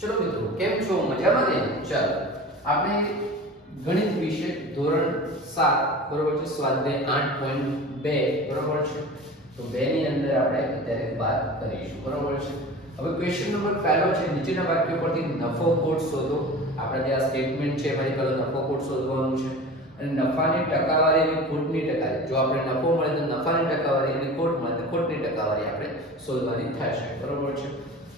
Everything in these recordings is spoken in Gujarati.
ચલો મિત્રો, કેમ છો? મજામાં ને? ચાલો આપણે ગણિત વિશે ધોરણ 7 બરોબર છે, સ્વાધ્યાય 8.2 બરોબર છે. તો 2 ની અંદર આપણે અત્યારે વાત કરીશું બરોબર છે. હવે ક્વેશ્ચન નંબર પહેલો છે, નીચેના વાક્યો પરથી નફો ખોટ શોધો. આપણે જે આ સ્ટેટમેન્ટ છે એમાંથી પહેલો નફો ખોટ શોધવાનું છે અને નફાની ટકાવારી અને ખોટની ટકાવારી, જો આપણે નફો મળે તો નફાની ટકાવારી અને ખોટ મળે તો ખોટની ટકાવારી આપણે શોધવાની થશે બરોબર છે.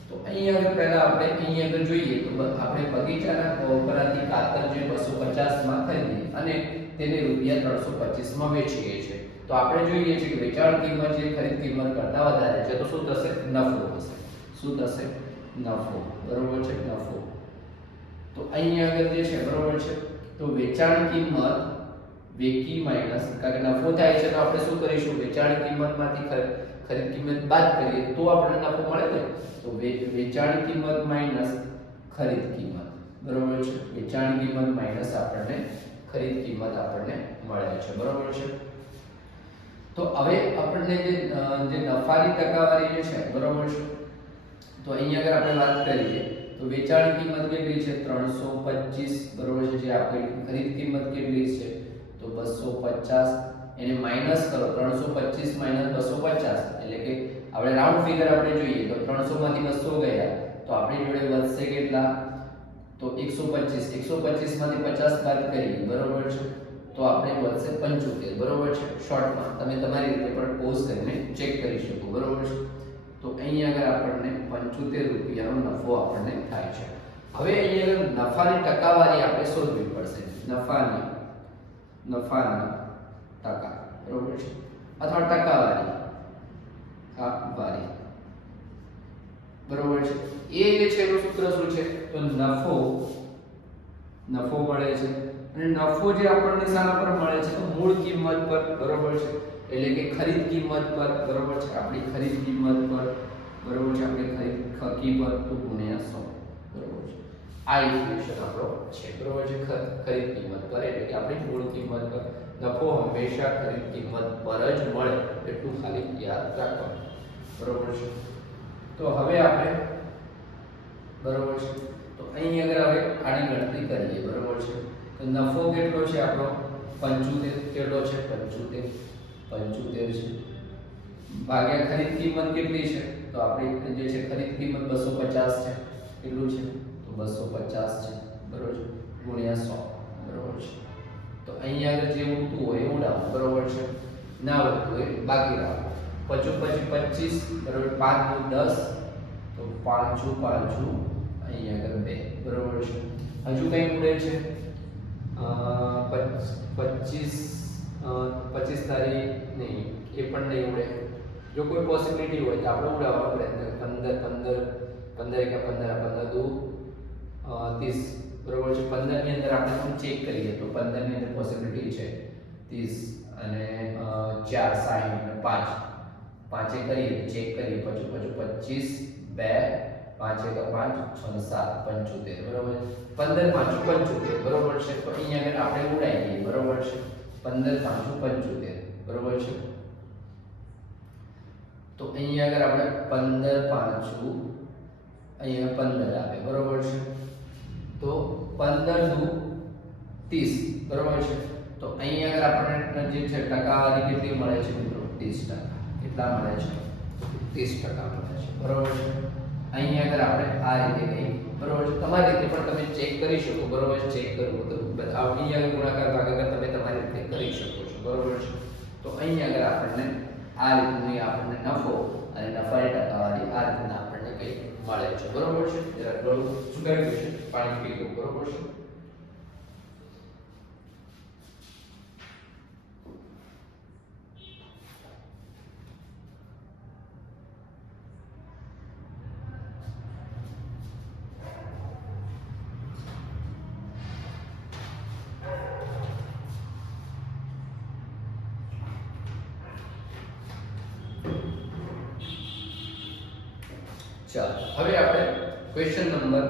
તો અહીંયા હવે પહેલા આપણે અહીંયા આગળ જોઈએ તો આપણે બગીચાના વપરાતી ખાતર જે 250 માં ખરીદી અને તેને રૂપિયા 325 માં વેચીએ છીએ. તો આપણે જોઈએ છીએ કે વેચાણ કિંમત જે ખરીદ કિંમત કરતા વધારે છે તો શું થશે? નફો થશે. શું થશે? નફો બરોબર છે, નફો. તો અહીંયા આગળ જે છે બરોબર છે, તો વેચાણ કિંમત વેકી માઈનસ, કારણ કે નફો થાય છે તો આપણે શું કરીશું? વેચાણ કિંમતમાંથી ખરીદ કિંમત બાદ કરીએ તો આપણને નફો મળે ને. તો વેચાણ કિંમત માઈનસ ખરીદ કિંમત બરોબર છે. વેચાણ કિંમત માઈનસ આપણને ખરીદ કિંમત આપણને મળે છે બરોબર છે. તો હવે આપણને જે નફાની ટકાવારી જે છે બરોબર છે, તો અહીંયા આગળ આપણે વાત કરીએ તો વેચાણ કિંમત કેટલી છે? 325 બરોબર છે. જે આપણી ખરીદ કિંમત કેટલી છે? તો 250. એને માઈનસ કરો, 325 માઈનસ 250 એટલે કે આપણે રાઉન્ડ ફિગર આપણે જોઈએ તો 300 માંથી 200 ગયા તો આપણી જોડે વધશે કેટલા? તો 125. 125 માંથી 50 બાદ કરીએ બરોબર છે તો આપણે વધશે 75 બરોબર છે. શોર્ટમાં તમે તમારી રીતે પણ પોઝ કરીને ચેક કરી શકો બરોબર છે. તો અહીંયા આગળ આપણને 75 રૂપિયાનો નફો આપણને થાય છે. હવે અહીંયા આગળ નફાની ટકાવારી આપણે શોધવી પડશે. નફાની ટકા બરોબર છે, અથવા ટકાવારી વારી બરોબર છે. એ જે છે એનું સૂત્ર શું છે? તો નફો મળે છે અને નફો જે આપણને શાના પર મળે છે? તો મૂળ કિંમત પર બરોબર છે, એટલે કે ખરીદ કિંમત પર બરોબર છે. આપણી ખરીદ કિંમત પર બરોબર છે, આપણી ખરીદ કિંમત તો ગુણ્યા 100 બરોબર છે. આ ઇક્વેશન આપણો છે બરોબર છે. ખરીદ કિંમત પર એટલે કે આપણી મૂળ કિંમત પર. નફો હંમેશા ખરીદ કિંમત પર જ મળે એટલું ખાલી યાદ રાખવાનું બરોબર છે. તો હવે આપણે બરોબર છે, તો અહીં આગળ હવે આની ગણતરી કરીએ બરોબર છે. તો નફો કેટલો છે આપણો? 75. કેટલો છે? 75 છે. ભાગ્યા ખરીદ કિંમત કેટલી છે? તો આપણી જે છે ખરીદ કિંમત 250 છે. કેટલું છે? તો 250 છે બરોબર છે, ગુણ્યા 100 બરોબર છે. તો અહીંયા આગળ જે ઉડતું હોય એ ઉડાવો બરોબર છે, ના ઉડતું હોય બાકી રાખો. 25 બરોબર, 5 નું 10 તો 5 અહીંયા આગળ 2 બરોબર છે. હજુ કઈ ઉડે છે? 25 તારીખ નહીં, એ પણ નહીં ઉડે. જો કોઈ પોસિબિલિટી હોય તો આપણે ઉડાવવાનો પ્રયત્ન. 15 કે 15 દુ 30 બરોબર છે. 15 ની અંદર આપણે પણ ચેક કરીએ તો 15 ની અંદર પોસિબિલિટી છે 30 અને 4 60 અને 5 કરીએ ચેક કરીએ. પછી 25 2 5 1 5 6 7 75 બરોબર. 15 5 75 બરોબર છે. તો અહીંયા આગળ આપણે ઉડાવીએ બરોબર છે. 15 5 75 બરોબર છે. તો અહીંયા આગળ આપણે 15 5 અહીંયા 15 આવે બરોબર છે. તો 15 દુ 30 બરોબર છે. તો અહીંયા આગળ આપણને જે છે ટકાવારી કેટલી મળે છે મિત્રો? 30%. કેટલા મળે છે? 30% મળે છે બરોબર છે. અહીંયા આગળ આપણે આ રીતે કઈ બરોબર છે. તમારી રીતે પણ તમે ચેક કરી શકો બરોબર છે. ચેક કરવું તો અહીંયા આગળ ગુણાકાર ભાગાકાર તમે તમારી રીતે કરી શકો છો બરોબર છે. તો અહીંયા આગળ આપણને આ રીતની આપણને નફો અને નફાની ટકાવારી આ રીતના આપણને કઈ મળે છે બરોબર છે. જરા થોડું સુધારી છે, પાણી પી લો બરોબર છે. ચાલો હવે આપણે ક્વેશ્ચન નંબર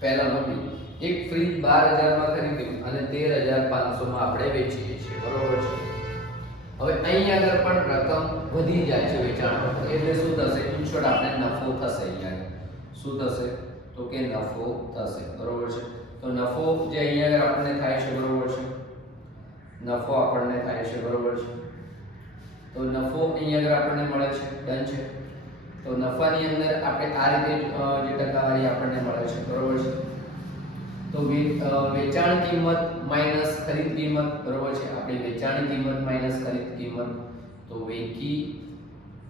પહેલાનો બી. એક ફ્રીજ 12000 માં ખરીદ્યું અને 13500 માં આપણે વેચીએ છીએ બરોબર છે. હવે અહીં આગળ પણ રકમ વધી જાય છે વેચાણ પર, એટલે શું થશે? ઇન શોર્ટ આપણે નફો થશે. અહીંયા શું થશે? તો કે નફો થશે, બરોબર છે. તો નફો જે અહીંયા આગળ આપણને થાય છે, બરોબર છે, નફો આપણને થાય છે, બરોબર છે. તો નફો અહીંયા આગળ આપણને મળે છે, ડન છે. તો નફાની અંદર આપણે આ રીતે જે ટકાવારી આપણને મળે છે, બરોબર છે. તો વેચાણ કિંમત માઈનસ ખરીદ કિંમત, બરોબર છે. આપણી વેચાણ કિંમત માઈનસ ખરીદ કિંમત, તો વેકી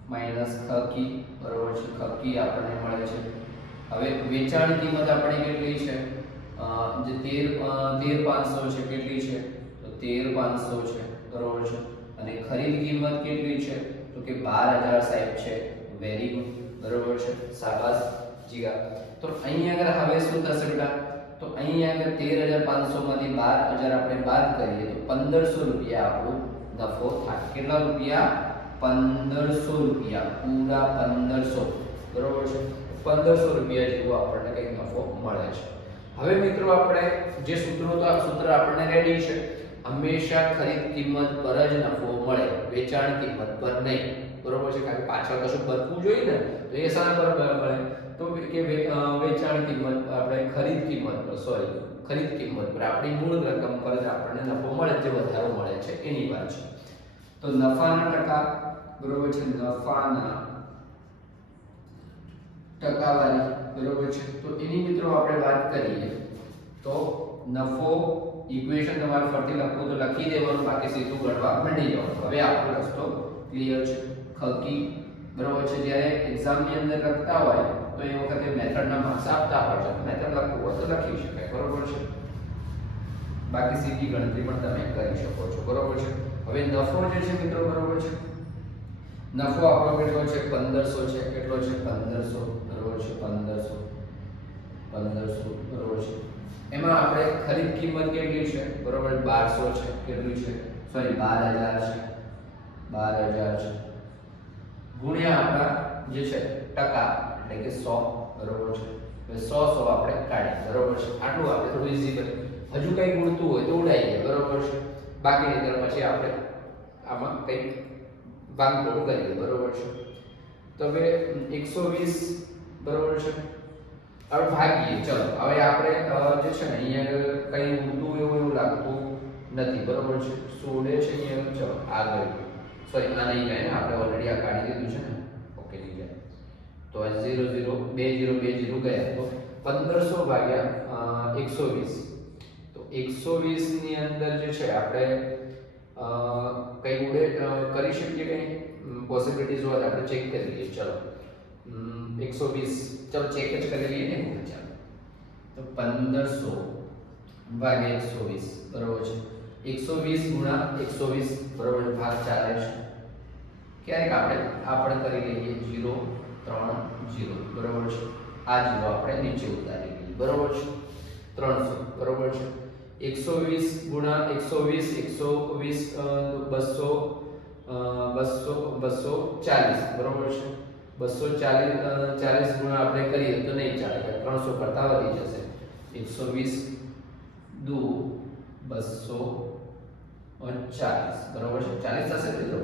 માઈનસ ખકી, બરોબર છે. ખકી આપણને મળે છે. હવે વેચાણ કિંમત આપણી કેટલી છે? જે 13500 છે, કેટલી છે? તો 13500 છે, બરોબર છે. અને ખરીદ કિંમત કેટલી છે? તો કે 12060 છે. વેરી ગુડ, બરોબર છે. શાબાશ જીગા. તો અહીંયા આગળ હવે શું થશે બેટા? તો અહીંયા આગળ 13500 માંથી 12000 આપણે બાદ કરીએ તો 1500 રૂપિયા આપણો નફો થાય. કેટલા રૂપિયા? 1500 રૂપિયા, પૂરા 1500, બરોબર છે. 1500 રૂપિયા જેવો આપણને કંઈક નફો મળે છે. હવે મિત્રો આપણે જે સૂત્રો, તો આ સૂત્ર આપણને રેડી છે. હંમેશા ખરીદ કિંમત પર જ નફો મળે, વેચાણ કિંમત પર નહીં, બરોબર છે. કારણ કે પાછળ કશું બદલવું જોઈએ ને, તો એ શાના પર મળે? તો કે વેચાણ કિંમત આપણે ખરીદ કિંમત પર, ખરીદ કિંમત પર આપણી મૂળ રકમ પર જ આપણને નફો મળે, જે વધારો મળે છે એની વાત છે. તો નફાના ટકા, બરોબર છે, નફાના ટકાવારી, બરોબર છે. તો એની મિત્રો આપણે વાત કરીએ તો નફો ઇક્વેશન તમારે ફરતી લખવું તો લખી દેવાનું, બાકી સીધું ગણવા માંડી જવાનું. હવે આપણો રસ્તો ક્લિયર છે. ખકી, બરોબર છે. જ્યારે એક્ઝામની અંદર લખતા હોય તો એ વખતે મેથડના માર્ક્સ આપતા હોય છે. મેથડ લખવું હોય તો લખી શકાય, બરોબર છે. બાકી સીધી ગણતરી પણ તમે કરી શકો છો, બરોબર છે. હવે નફો જે છે મિત્રો, બરોબર છે, નફો આપણો કેટલો છે? 1500 છે. કેટલો છે? 1500, બરોબર છે. 1500, બરોબર છે. એમાં આપણે ખરીદ કિંમત કેટલી છે? બરોબર, 1200 છે. કેટલી છે? સોરી, 12000 છે. 12000 છે. ગુણ્યા આપણા જે છે ટકા, એટલે કે 100, બરોબર છે. હવે 100 આપણે કાઢીએ, બરોબર છે. આટલું આપણે થોડું ઈઝી કરીએ. હજુ કંઈ ગુણતું હોય તો ઉડાઈએ, બરોબર છે. બાકીની અંદર પછી આપણે આમાં કંઈક ભાગતોડ કરીએ, બરોબર છે. તો હવે 120, બરોબર છે. હવે ભાગીએ, ચલો. હવે આપણે જે છે ને અહીંયા કંઈ ઉડતું એવું લાગતું નથી, બરોબર છે. 16 છે અહીંયા, ચલો આગળ. સોરી, આ નહીં જાય ને, આપણે ઓલરેડી આ કાઢી દીધું છે ને. ઓકે, નહીં જાય. તો 0 0 2 0 2 0 ગયા. તો 1500 ભાગ્યા 120. તો 120 ની અંદર જે છે આપણે કઈ ઉડે કરી શકીએ, કઈ પોસિબિલિટીઝ હોય આપણે ચેક કરી લઈએ. ચલો 120, ચલો ચેક જ કરી લઈએ ને. ચાલો, તો 1500 ભાગ્યા 120, બરોબર છે. 120 ગુણ્યા 120, બરોબર, ભાગ ચાલે છે. ક્યારેક આપણે કરી લઈએ 0 3 0, બરોબર છે. આ 0 આપણે નીચે ઉતારી લઈએ, બરોબર છે. 300, બરોબર છે. 120 ગુણ્યા 120, 240, બરોબર છે. 240 ગુણ્યા આપણે કરીએ તો નહીં ચાલે, 300 કરતા વધી જશે. 120 દુ 240, બરોબર છે. 40 થશે મિત્રો.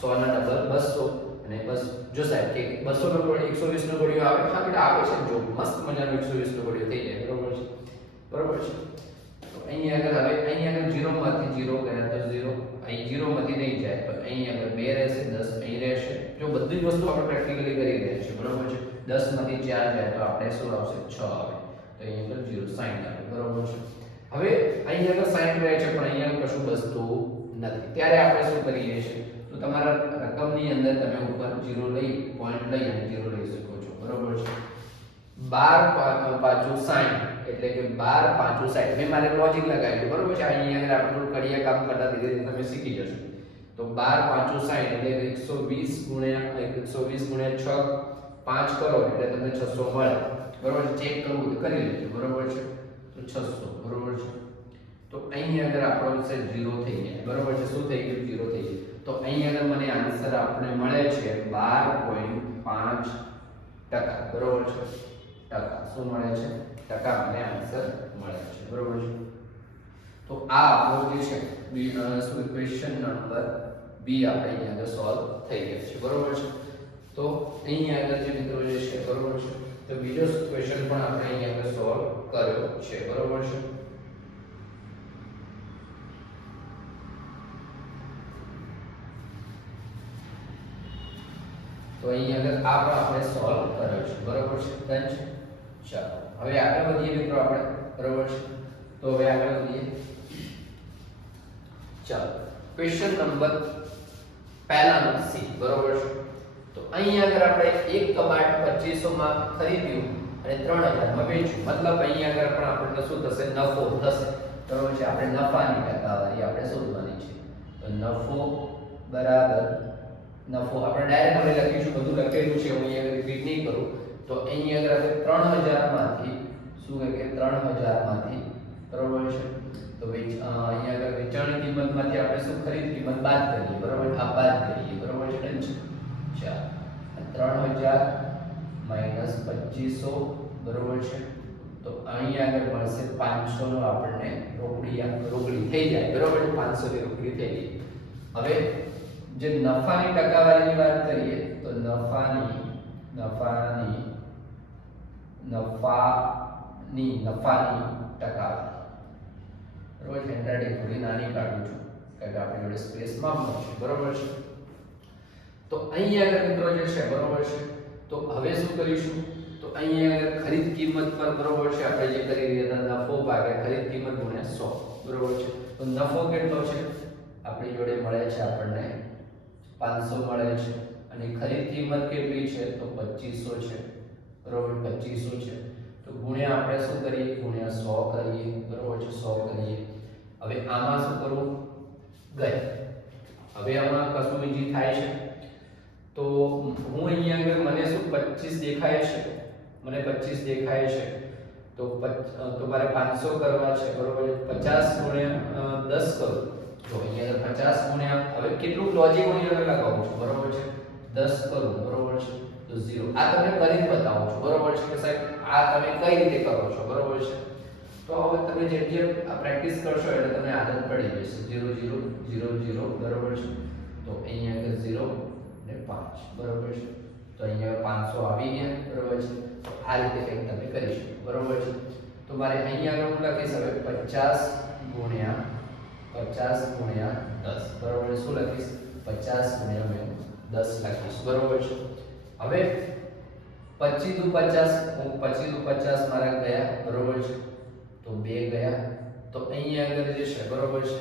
100 ના ડબલ 200, અને બસ જો સાહેબ કે 200 નો ગોળીઓ 120 નો ગોળીઓ આવે, હા બેટા આવે છે. જો મસ્ત મજાનો 120 નો ગોળીઓ થઈ જાય, બરોબર છે. બરોબર છે. તો અહીંયા આગળ હવે અહીંયા આગળ 0 માંથી 0 ગયા તો 0, અહીં 0 માંથી નહીં જાય તો અહીંયા આગળ 2 રહેશે, 10 અહીં રહેશે. જો બધી જ વસ્તુ આપણે પ્રેક્ટિકલી કરી રહ્યા છીએ, બરોબર છે. 10 માંથી 4 જાય તો આપણે શું આવશે? 6 આવે. તો અહીંયા આગળ 0 60 આવે, બરોબર છે. હવે અહીંયા આગળ 60 રહે છે, પણ અહીંયા આગળ કશું બચતું નથી. ત્યારે આપણે શું કરીએ છીએ? તો તમારા રકમની અંદર તમે ઉપર 0 લઈ, પોઈન્ટ લઈ અને 0 લઈ શકો છો, બરોબર છે. 12 પાછું 60, એટલે કે 12 પાછું 60. મેં મારે લોજિક લગાવ્યું છે, બરોબર છે. અહીંયા આગળ આપણે થોડું કડિયા કામ કરતા ધીરે ધીરે તમે શીખી જશો. તો 12 પાછું 60, એટલે 120 ગુણ્યા 6, 5 કરો એટલે તમને 600 મળે, બરોબર છે. ચેક કરવું તો કરી લેજો, બરોબર છે. તો 600, બરોબર છે. તો અહીં આગળ આપણો છે 0 થઈ જાય, બરોબર છે. શું થઈ ગયું? 0 થઈ ગયું. તો અહીં આગળ મને આન્સર આપણે મળે છે 12.5%, બરોબર છે. ટકા શું મળે છે? ટકા મને આન્સર મળે છે, બરોબર છે. તો આ આપણો જે છે ક્વેશ્ચન નંબર B આપણે અહીં આગળ સોલ્વ થઈ ગયો છે, બરોબર છે. તો અહીં આગળ જે મિત્રો જે છે બરોબર છે તો બીજો ક્વેશ્ચન પણ આપણે અહીં આગળ સોલ્વ કર્યો છે બરોબર છે તો અહીં આગળ આ પણ આપણે સોલ્વ કર્યો છે બરોબર છે ડન છે ચાલો હવે આગળ વધીએ મિત્રો આપણે બરોબર છે તો હવે આગળ વધીએ ચાલો ક્વેશ્ચન નંબર પહેલાનો સી બરોબર છે તો અહીં આગળ આપણે એક કબાટ 2500 માં ખરીદ્યું અને 3000 માં વેચ્યું મતલબ અહીં આગળ પણ આપણને શું થશે નફો થશે બરોબર છે આપણે નફાની ટકાવારી આપણે શોધવાની છે તો નફો બરાબર નફો આપણે ડાયરેક્ટ હવે લખીશું બધું લખેલું છે હું અહીંયા રિપીટ નહીં કરું તો અહીં આગળ આપણે 3000 માંથી શું કહે કે 3000 માંથી બરોબર છે તો અહીંયા આગળ વેચાણની કિંમતમાંથી આપણે શું ખરીદ કિંમત બાદ કરીએ બરોબર આ બાદ કરીએ બરોબર છે ડન છે ચાલો 3000 માઈનસ 2500 બરોબર છે તો અહીંયા આગળ મળશે 500 નો આપણને રોકડી થઈ જાય બરોબર છે 500 ની રોકડી થઈ ગઈ હવે જે નફાની ટકાવારીની વાત કરીએ તો નફાની ટકાવારી બરોબર છે હેન્ડરાઇટિંગ થોડી નાની કાઢું છું કારણ કે આપણી જોડે સ્પેસ માપનો છે બરોબર છે તો અહીં આગળ મિત્રો જે છે બરોબર છે તો હવે શું કરીશું તો અહીં આગળ ખરીદ કિંમત પર બરોબર છે આપણે જે કરી રહ્યા હતા નફો ભાગ્યા ખરીદ કિંમત ગુણ્યા 100 બરોબર છે તો નફો કેટલો છે આપણી જોડે મળે છે આપણને 500 મળે છે અને ખરીદ કિંમત કેટલી છે તો 2500 છે બરોબર 2500 છે તો ગુણ્યા આપણે શું કરીએ ગુણ્યા 100 કરીએ બરોબર છે 100 કરીએ હવે આમાં શું કરવું ગઈ હવે આમાં કશું બીજી થાય છે તો હું અહીંયા આગળ મને શું 25 દેખાય છે મને 25 દેખાય છે તો મારે 500 કરવા છે બરોબર 50 ગુણ્યા 10 કરું તો અહીંયા 50 ગુણ્યા હવે કેટલું લોજિક હું અહીંયા લગાવું છું બરોબર છે 10 કરું બરોબર છે તો 0 આ તમને કરીને બતાવું છું બરોબર છે કે સાહેબ આ તમે કઈ રીતે કરો છો બરોબર છે તો હવે તમે જેમ આ પ્રેક્ટિસ કરશો એટલે તમને આદત પડી જશે 0 0 0 0 બરોબર છે તો અહીંયા આગળ 0 ને 5 બરોબર છે તો અહીંયા 500 આવી ગયા બરોબર છે તો આ રીતે કંઈક તમે કરી શકો બરોબર છે તો મારે અહીંયા આગળ હું લખીશ હવે 50 ગુણ્યા 10 બરોબર શું લખીશ 50 ગુણ્યા મેં 10 લખીશ બરોબર છે હવે 25 દુ 50 મારા ગયા બરોબર છે તો 2 ગયા તો અહીંયા આગળ જે છે બરોબર છે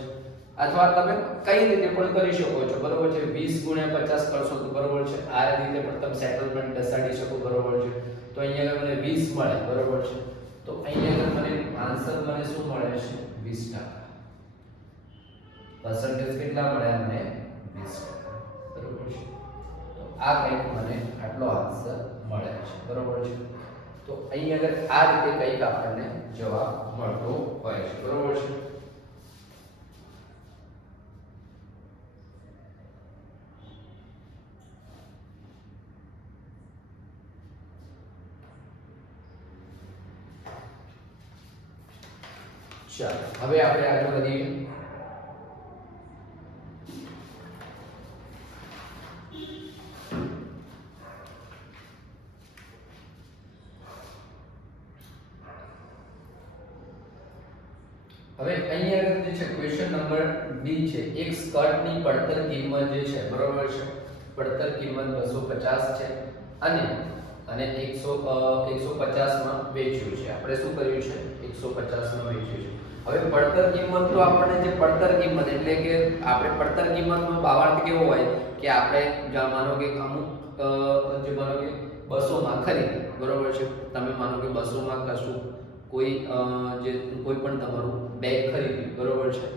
અથવા તમે કઈ રીતે પણ કરી શકો છો બરોબર છે 20 ગુણ્યા 50 કરશો તો બરોબર છે આ રીતે પણ તમે સેટલમેન્ટ દર્શાવી શકો બરોબર છે તો અહીંયા આગળ મને 20 મળે બરોબર છે તો અહીંયા આગળ મને આન્સર મને શું મળે છે 20% પર્સન્ટેજ કેટલા મળ્યા મને 20% બરોબર છે તો આ કંઈક મને આટલો આન્સર મળે છે બરોબર છે તો અહીં આગળ આ રીતે કંઈક આપણને જવાબ મળતો હોય છે બરોબર છે ચાલો હવે આપણે આગળ વધીએ હવે અહીંયા આગળ જે છે ક્વેશ્ચન નંબર ડી છે એક સ્કર્ટની પડતર કિંમત જે છે બરોબર છે પડતર કિંમત 250 છે અને 150 માં વેચ્યું છે આપણે શું કર્યું છે 150 માં વેચ્યું છે હવે પડતર કિંમત તો આપણને જે પડતર કિંમત એટલે કે આપણે પડતર કિંમતનો ભાવાર્થ કેવો હોય કે આપણે માનો કે અમુક જે માનો કે 200 માં ખરીદી બરોબર છે તમે માનો કે 200 માં કશું કોઈ કોઈ પણ તમારું બેગ ખરીદ્યું બરોબર છે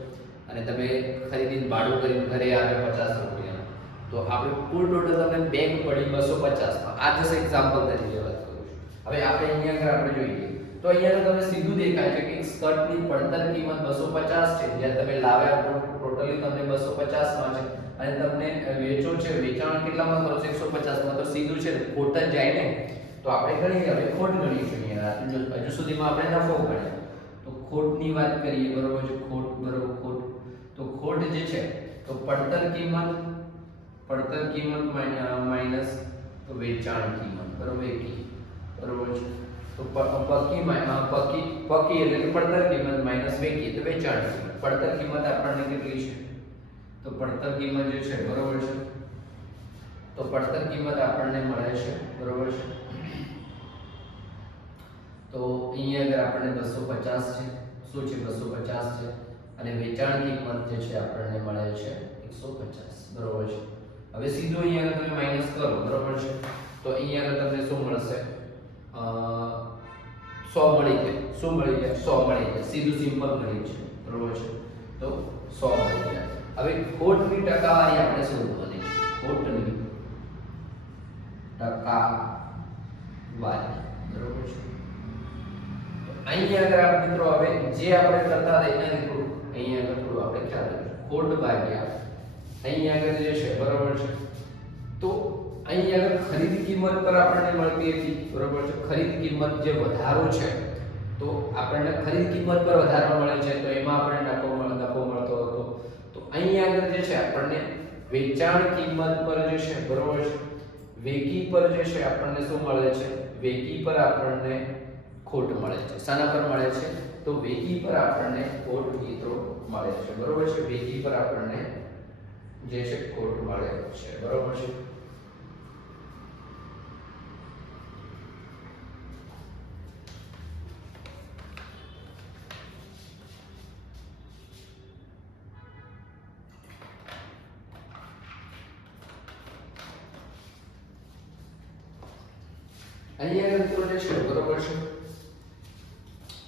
અને તમે ખરીદીને ભાડું કરીને ઘરે આવે 50 રૂપિયા તો આપણે કુલ ટોટલ તમને બેગ પડી 250 માં આ જસ્ટ એક્ઝામ્પલ તરીકે વાત કરું છું હવે આપણે અહીંયા આગળ આપણે જોઈએ તો અહીંયા તમને સીધું દેખાય છે કે એક સ્કર્ટની પડતર કિંમત 250 છે જ્યારે તમે લાવ્યા ટોટલી તમને 250 માં છે અને તમને વેચો છે વેચાણ કેટલામાં કરો છો 150 માં તો સીધું છે ખોટ જ જાય ને તો આપણે ગણી હવે ખોટ ગણીશું અહીંયા હજુ સુધીમાં આપણે નફો ગણ્યો તો ખોટની વાત કરીએ બરોબર છે ખોટ બરોબર ખોટ તો ખોટ જે છે તો પડતર કિંમત માઈનસ તો વેચાણ કિંમત બરોબર વેકી બરોબર છે તો પકી એટલે કે પડતર કિંમત માઈનસ વેકી તો વેચાણ કિંમત પડતર કિંમત આપણને કેટલી છે તો પડતર કિંમત જે છે બરોબર છે તો પડતર કિંમત આપણને મળે છે બરોબર છે તો અહીંયા આગળ આપણને 250 છે શું છે 250 છે અને વેચાણ કિંમત જે છે આપણને મળે છે 150 બરોબર છે હવે સીધું અહીંયા આગળ તમે માઈનસ કરો બરોબર છે તો અહીંયા આગળ તમને શું મળશે 100 મળી જાય શું મળી જાય 100 મળી જાય સીધું સિમ્પલ મળી છે બરોબર છે તો 100 મળી જાય હવે ખોટની ટકાવારી આપણે શોધવાની છે ખોટની ટકાવારી બરોબર છે અહીંયા આગળ આપ મિત્રો હવે જે આપણે કરતા હતા એનાથી થોડું અહીંયા આગળ થોડું આપણે ખ્યાલ રાખીશું ખોટ ભાગ્યા અહીંયા આગળ જે છે બરોબર છે તો અહીંયા આગળ ખરીદ કિંમત પર આપણને મળતી હતી બરોબર છે ખરીદ કિંમત જે વધારો છે તો આપણને ખરીદ કિંમત પર વધારો મળે છે તો એમાં આપણને નફો મળતો હતો તો અહીંયા આગળ જે છે આપણને વેચાણ કિંમત પર જે છે બરોબર છે વેકી પર જે છે આપણને શું મળે છે વેકી પર આપણને ખોટ મળે છે શાના પર મળે છે તો વેકી પર આપણને ખોટ મિત્રો મળે છે બરોબર છે વેકી પર આપણને જે છે ખોટ મળે છે બરોબર છે અહીંયા મિત્રો જે છે બરોબર છે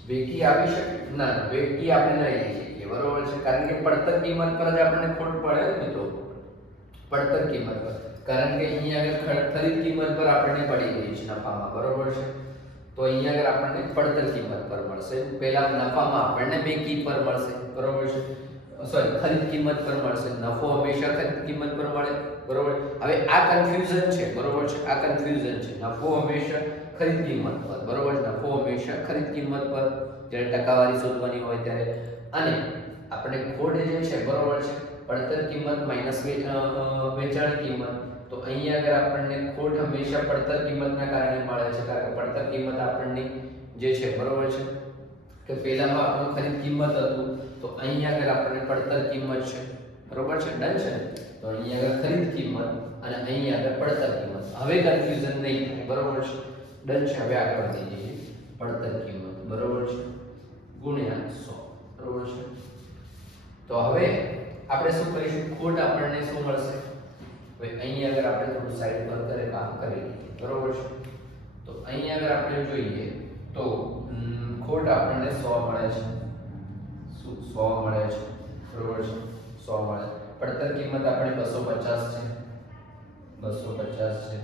વેકી આવી શકે ના વેકી આપણે નહીં લઈ શકીએ બરોબર છે કારણ કે પડતર કિંમત પર જ આપણને ખોટ પડે ને મિત્રો પડતર કિંમત પર કારણ કે અહીંયા આગળ ખરીદ કિંમત પર આપણને પડી ગઈ છે નફામાં બરોબર છે તો અહીંયા આગળ આપણને પડતર કિંમત પર મળશે પહેલા નફામાં આપણને વેકી પર મળશે બરોબર છે સોરી ખરીદ કિંમત પર મળશે નફો હંમેશા ખરીદ કિંમત પર મળે બરોબર હવે આ કન્ફ્યુઝન છે બરોબર છે આ કન્ફ્યુઝન છે નફો હંમેશા ખરીદ કિંમત પર બરોબર નફો હંમેશા ખરીદ કિંમત પર જ્યારે ટકાવારી શોધવાની હોય ત્યારે અને આપણે ખોટ જે છે બરોબર છે પડતર કિંમત માઈનસ વેચાણ કિંમત તો અહીંયા આગળ આપણને ખોટ હંમેશા પડતર કિંમતના કારણે મળે છે કારણ કે પડતર કિંમત આપણને જે છે બરોબર છે કે પહેલામાં આપણું ખરીદ કિંમત હતું તો અહીંયા આગળ આપણને પડતર કિંમત છે બરોબર છે ડન છે તો અહીંયા આગળ ખરીદ કિંમત અને અહીંયા આગળ પડતર કિંમત હવે કન્ફ્યુઝન નહીં થાય બરોબર છે ડન છે હવે આગળ વધી જઈએ પડતર કિંમત બરોબર છે ગુણ્યા 100 બરોબર છે તો હવે આપણે શું કરીશું ખોટ આપણને શું મળશે હવે અહીંયા આગળ આપણે થોડું સાઈડ પર કરે કામ કરી લઈએ બરોબર છે તો અહીંયા આગળ આપણે જોઈએ તો ખોટ આપણને 100 મળે છે શું 100 મળે છે બરોબર છે 100 મળે પડતર કિંમત આપણે 250 છે 250 છે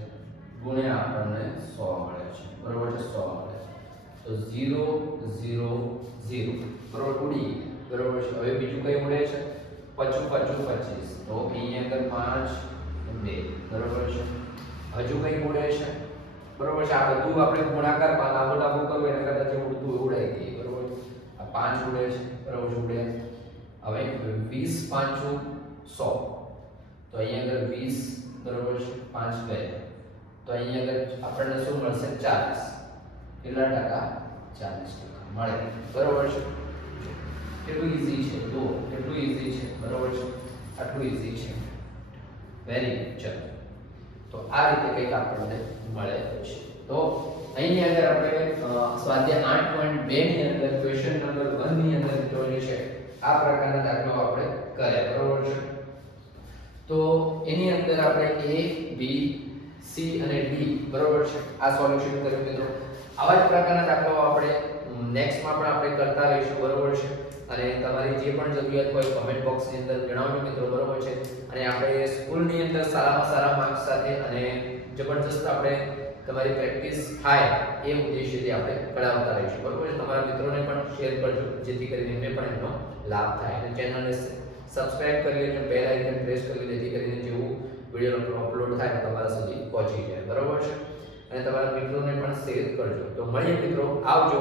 ગુણ્યા આપણને 100 મળે છે બરોબર છે 100 મળે તો 0 0 0 બરોબર ઉડી બરોબર છે હવે બીજું કઈ ઉડે છે 55 25 તો અહીંયા આગળ 5 2 બરોબર છે હજુ કઈ ઉડે છે બરોબર છે આ બધું આપણે ગુણાકાર લાંબો લાંબો કરવો એના કરતા જે ઉડતું ઉડાઈ ગઈ બરોબર આ 5 ઉડે છે બરોબર ઉડે હવે 20 5 100 તો અહીંયા આગળ 20 બરોબર છે 5 2 તો અહીંયા આગળ આપણને શું મળશે 40 કેટલા ટકા 40% મળે બરોબર છે કેટલું ઈઝી છે તો કેટલું ઈઝી છે બરોબર છે આટલું ઈઝી છે વેરી ગુડ ચલો તો આ રીતે કંઈક આપણને મળે છે તો અહીં આગળ આપણે સ્વાધ્યાય 8.2 ની અંદર ક્વેશ્ચન નંબર 1 ની અંદર મિત્રો જે છે આ પ્રકારના દાખલાઓ આપણે કર્યા બરોબર છે તો એની અંદર આપણે A B C અને D બરોબર છે આ સોલ્યુશન કર્યું મિત્રો આવા જ પ્રકારના દાખલાઓ આપણે નેક્સ્ટ માં પણ આપણે કરતા રહીશું બરોબર છે અને તમારી જે પણ જરૂરિયાત હોય કમેન્ટ બોક્સ ની અંદર જણાવજો મિત્રો બરોબર છે અને આપણે સ્કૂલ ની અંદર સારામાં સારા માર્ક્સ સાથે અને જબરદસ્ત આપણે તમારી પ્રેક્ટિસ થાય એ ઉદ્દેશ્યથી આપણે કરાવતા રહીશું બરોબર છે તમારા મિત્રોને પણ શેર કરજો જેથી કરીને એમને પણ એનો લાભ થાય અને ચેનલને સબસ્ક્રાઇબ કરી લેજો બેલ આઇકન પ્રેસ કરી જેથી કરીને જેવું વિડિયો અપલોડ થાય તમારા સુધી પહોંચી જાય બરોબર છે અને તમારા મિત્રોને પણ શેર કરજો તો મળીએ મિત્રો આવજો